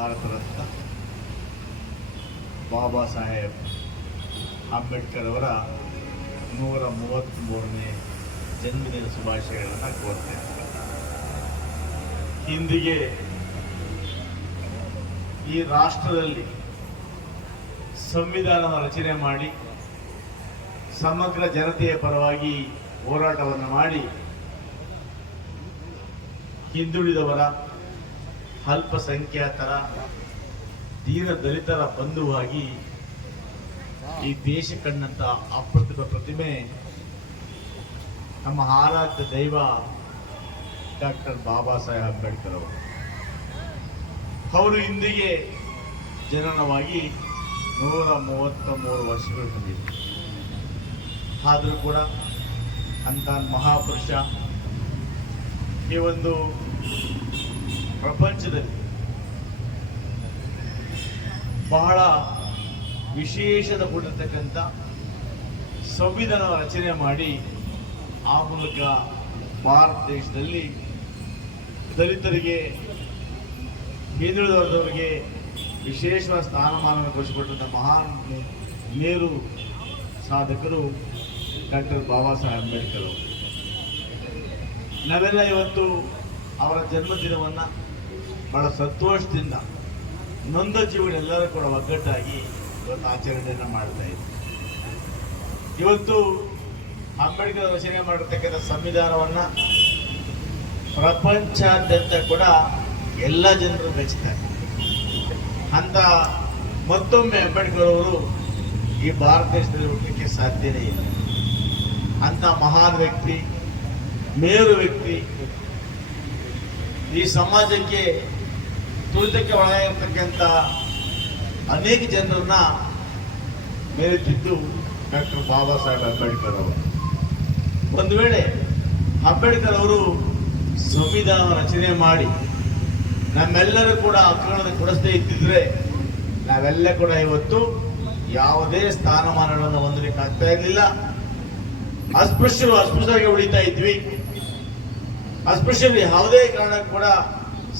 ಭಾರತ ರತ್ನ ಬಾಬಾ ಸಾಹೇಬ್ ಅಂಬೇಡ್ಕರ್ ಅವರ 133ನೇ ಜನ್ಮದಿನ ಶುಭಾಶಯಗಳನ್ನು ಕೋರ್ತೇನೆ. ಇಂದಿಗೆ ಈ ರಾಷ್ಟ್ರದಲ್ಲಿ ಸಂವಿಧಾನ ರಚನೆ ಮಾಡಿ ಸಮಗ್ರ ಜನತೆಯ ಪರವಾಗಿ ಹೋರಾಟವನ್ನು ಮಾಡಿ ಹಿಂದುಳಿದವರ, ಅಲ್ಪಸಂಖ್ಯಾತರ, ದೀನ ದಲಿತರ ಬಂಧುವಾಗಿ ಈ ದೇಶ ಕಂಡಂತ ಅಪ್ರತಿಮ ಪ್ರತಿಮೆ ನಮ್ಮ ಆರಾಧ್ಯ ದೈವ ಡಾಕ್ಟರ್ ಬಾಬಾ ಸಾಹೇಬ್ ಅಂಬೇಡ್ಕರ್ ಅವರು ಇಂದಿಗೆ ಜನನವಾಗಿ 133 ವರ್ಷಗಳು ಬಂದಿದೆ. ಆದರೂ ಕೂಡ ಅಂತ ಮಹಾಪುರುಷ ಈ ಒಂದು ಪ್ರಪಂಚದಲ್ಲಿ ಬಹಳ ವಿಶೇಷದ ಕೊಟ್ಟಿರ್ತಕ್ಕಂಥ ಸಂವಿಧಾನ ರಚನೆ ಮಾಡಿ ಆ ಮೂಲಕ ಭಾರತ ದೇಶದಲ್ಲಿ ದಲಿತರಿಗೆ, ಹಿಂದುಳಿದ ವರ್ಗದವರಿಗೆ ವಿಶೇಷವಾದ ಸ್ಥಾನಮಾನವನ್ನು ಘೋಷಿಸಿಕೊಟ್ಟಂಥ ಮಹಾನ್ ಮೇರು ಸಾಧಕರು ಡಾಕ್ಟರ್ ಬಾಬಾ ಸಾಹೇಬ್ ಅಂಬೇಡ್ಕರ್ ಅವರು. ನಾವೆಲ್ಲ ಇವತ್ತು ಅವರ ಜನ್ಮದಿನವನ್ನು ಬಹಳ ಸಂತೋಷದಿಂದ ನೊಂದ ಜೀವಗಳೆಲ್ಲರೂ ಕೂಡ ಒಗ್ಗಟ್ಟಾಗಿ ಇವತ್ತು ಆಚರಣೆಯನ್ನು ಮಾಡ್ತಾ ಇದ್ದೀವಿ. ಇವತ್ತು ಅಂಬೇಡ್ಕರ್ ರಚನೆ ಮಾಡಿರ್ತಕ್ಕಂಥ ಸಂವಿಧಾನವನ್ನು ಪ್ರಪಂಚಾದ್ಯಂತ ಕೂಡ ಎಲ್ಲ ಜನರು ಮೆಚ್ಚುತ್ತಾರೆ. ಅಂತ ಮತ್ತೊಮ್ಮೆ ಅಂಬೇಡ್ಕರ್ ಅವರು ಈ ಭಾರತ ದೇಶದಲ್ಲಿ ಹುಟ್ಟಲಿಕ್ಕೆ ಸಾಧ್ಯನೇ ಇಲ್ಲ. ಅಂತ ಮಹಾನ್ ವ್ಯಕ್ತಿ, ಮೇರು ವ್ಯಕ್ತಿ, ಈ ಸಮಾಜಕ್ಕೆ ತುಳಿತಕ್ಕೆ ಒಳಗಾಗಿರ್ತಕ್ಕಂಥ ಅನೇಕ ಜನರನ್ನ ಮೇರೆತ್ತಿದ್ದು ಡಾಕ್ಟರ್ ಬಾಬಾ ಸಾಹೇಬ್ ಅಂಬೇಡ್ಕರ್ ಅವರು. ಒಂದು ವೇಳೆ ಅಂಬೇಡ್ಕರ್ ಅವರು ಸಂವಿಧಾನ ರಚನೆ ಮಾಡಿ ನಮ್ಮೆಲ್ಲರೂ ಕೂಡ ಹಕ್ಕುಗಳನ್ನು ಕೊಡಿಸದೇ ಇದ್ದಿದ್ರೆ ನಾವೆಲ್ಲ ಕೂಡ ಇವತ್ತು ಯಾವುದೇ ಸ್ಥಾನಮಾನಗಳನ್ನು ಹೊಂದಲಿಕ್ಕೆ ಆಗ್ತಾ ಇರಲಿಲ್ಲ. ಅಸ್ಪೃಶ್ಯವಾಗಿ ಉಳಿತಾ ಇದ್ವಿ. ಅಸ್ಪೃಶ್ಯರು ಯಾವುದೇ ಕಾರಣಕ್ಕೂ ಕೂಡ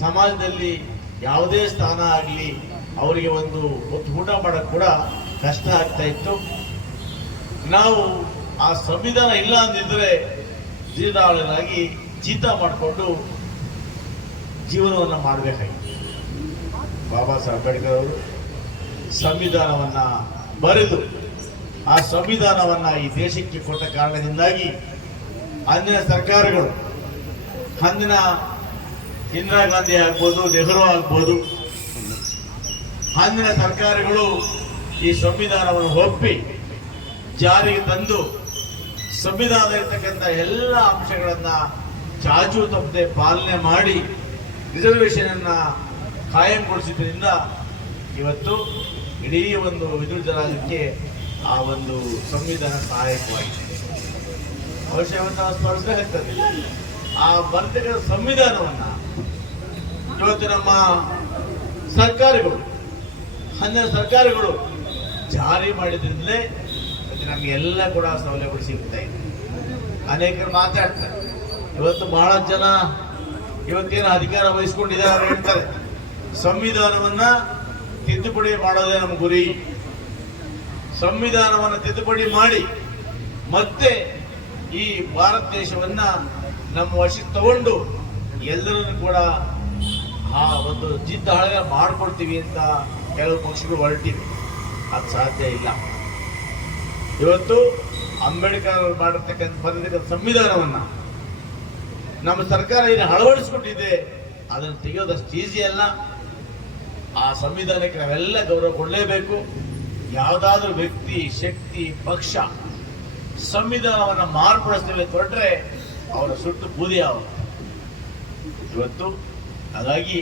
ಸಮಾಜದಲ್ಲಿ ಯಾವುದೇ ಸ್ಥಾನ ಆಗಲಿ ಅವರಿಗೆ ಒಂದು ಊಟ ಮಾಡೋಕ್ಕೆ ಕೂಡ ಕಷ್ಟ ಆಗ್ತಾ ಇತ್ತು. ನಾವು ಆ ಸಂವಿಧಾನ ಇಲ್ಲ ಅಂದಿದ್ರೆ ಜೀತಾಳರಾಗಿ ಜೀತ ಮಾಡಿಕೊಂಡು ಜೀವನವನ್ನು ಮಾಡಬೇಕಾಗಿತ್ತು. ಬಾಬಾ ಸಾಹೇಬ್ ಅಂಬೇಡ್ಕರ್ ಅವರು ಸಂವಿಧಾನವನ್ನು ಬರೆದು ಆ ಸಂವಿಧಾನವನ್ನು ಈ ದೇಶಕ್ಕೆ ಕೊಟ್ಟ ಕಾರಣದಿಂದಾಗಿ ಅಂದಿನ ಸರ್ಕಾರಗಳು, ಅಂದಿನ ಇಂದಿರಾ ಗಾಂಧಿ ಆಗ್ಬೋದು, ನೆಹರು ಆಗ್ಬೋದು, ಅಂದಿನ ಸರ್ಕಾರಗಳು ಈ ಸಂವಿಧಾನವನ್ನು ಒಪ್ಪಿ ಜಾರಿಗೆ ತಂದು ಸಂವಿಧಾನದಲ್ಲಿರ್ತಕ್ಕಂಥ ಎಲ್ಲ ಅಂಶಗಳನ್ನ ಚಾಚು ತಪ್ಪದೆ ಪಾಲನೆ ಮಾಡಿ ರಿಸರ್ವೇಶನ್ ಅನ್ನ ಕಾಯಂಗೊಳಿಸಿದ್ರಿಂದ ಇವತ್ತು ಇಡೀ ಒಂದು ವಿದ್ಯುತ್ ಜನಾಂಗಕ್ಕೆ ಆ ಒಂದು ಸಂವಿಧಾನ ಸಹಾಯಕವಾಗಿದೆ. ಅವಶ್ಯವನ್ನು ಸ್ಮರಿಸಬೇಕಾಗ್ತದೆ. ಆ ಬರ್ತಕ್ಕಂಥ ಸಂವಿಧಾನವನ್ನ ಇವತ್ತು ನಮ್ಮ ಸರ್ಕಾರಗಳು, ಅಂದಿನ ಸರ್ಕಾರಗಳು ಜಾರಿ ಮಾಡಿದ್ರಿಂದಲೇ ನಮಗೆಲ್ಲ ಕೂಡ ಸೌಲಭ್ಯಗಳು ಸಿಗ್ತಾ ಇದೆ. ಅನೇಕರು ಮಾತಾಡ್ತಾರೆ. ಇವತ್ತು ಬಹಳ ಜನ ಇವತ್ತೇನು ಅಧಿಕಾರ ವಹಿಸ್ಕೊಂಡಿದ್ದಾರೆ ಅವರು ಹೇಳ್ತಾರೆ, ಸಂವಿಧಾನವನ್ನ ತಿದ್ದುಪಡಿ ಮಾಡೋದೇ ನಮ್ಮ ಗುರಿ. ಸಂವಿಧಾನವನ್ನು ತಿದ್ದುಪಡಿ ಮಾಡಿ ಮತ್ತೆ ಈ ಭಾರತ ದೇಶವನ್ನ ನಮ್ಮ ವಶಕ್ಕೆ ತಗೊಂಡು ಎಲ್ಲರನ್ನು ಕೂಡ ಆ ಒಂದು ಜಿದ್ದಾಳ ಮಾಡ್ಕೊಡ್ತೀವಿ ಅಂತ ಕೆಲವು ಪಕ್ಷಗಳು ಹೊರಟಿವೆ. ಅದು ಸಾಧ್ಯ ಇಲ್ಲ. ಇವತ್ತು ಅಂಬೇಡ್ಕರ್ ಅವರು ಬರೆದಿರ್ತಕ್ಕಂಥ ಸಂವಿಧಾನವನ್ನ ನಮ್ಮ ಸರ್ಕಾರ ಏನು ಅಳವಡಿಸಿಕೊಂಡಿದೆ ಅದನ್ನು ತೆಗೆಯೋದಷ್ಟು ಈಸಿ ಅಲ್ಲ. ಆ ಸಂವಿಧಾನಕ್ಕೆ ನಾವೆಲ್ಲ ಗೌರವ ಕೊಡಲೇಬೇಕು. ಯಾವುದಾದ್ರೂ ವ್ಯಕ್ತಿ, ಶಕ್ತಿ, ಪಕ್ಷ ಸಂವಿಧಾನವನ್ನು ಮಾರ್ಪಡಿಸ್ತೇವೆ ಹೊರಟ್ರೆ ಅವರ ಸುಟ್ಟು ಬೂದಿ ಆಗುತ್ತೆ ಇವತ್ತು. ಹಾಗಾಗಿ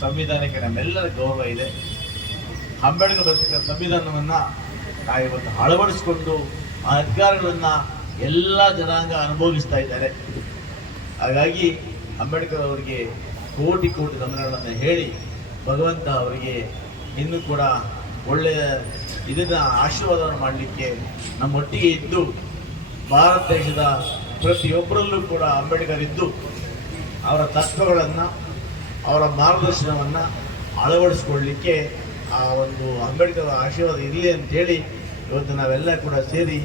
ಸಂವಿಧಾನಕ್ಕೆ ನಮ್ಮೆಲ್ಲರ ಗೌರವ ಇದೆ. ಅಂಬೇಡ್ಕರ್ ಬರ್ತಕ್ಕಂಥ ಸಂವಿಧಾನವನ್ನ ನಾವು ಇವತ್ತು ಅಳವಡಿಸಿಕೊಂಡು ಆ ಅಧಿಕಾರಗಳನ್ನ ಎಲ್ಲ ಜನಾಂಗ ಅನುಭವಿಸ್ತಾ ಇದ್ದಾರೆ. ಹಾಗಾಗಿ ಅಂಬೇಡ್ಕರ್ ಅವರಿಗೆ ಕೋಟಿ ಕೋಟಿ ವಂದನೆಗಳನ್ನು ಹೇಳಿ ಭಗವಂತ ಅವರಿಗೆ ಇನ್ನೂ ಕೂಡ ಒಳ್ಳೆಯ ಇದನ್ನ ಆಶೀರ್ವಾದವನ್ನು ಮಾಡಲಿಕ್ಕೆ ನಮ್ಮೊಟ್ಟಿಗೆ ಇದ್ದು ಭಾರತ ದೇಶದ ಪ್ರತಿಯೊಬ್ಬರಲ್ಲೂ ಕೂಡ ಅಂಬೇಡ್ಕರ್ ಇದ್ದು ಅವರ ತತ್ವಗಳನ್ನು, ಅವರ ಮಾರ್ಗದರ್ಶನವನ್ನು ಅಳವಡಿಸ್ಕೊಳ್ಳಿಕ್ಕೆ ಆ ಒಂದು ಅಂಬೇಡ್ಕರ್ ಆಶೀರ್ವಾದ ಇರಲಿ ಅಂತೇಳಿ ಇವತ್ತು ನಾವೆಲ್ಲ ಕೂಡ ಸೇರಿ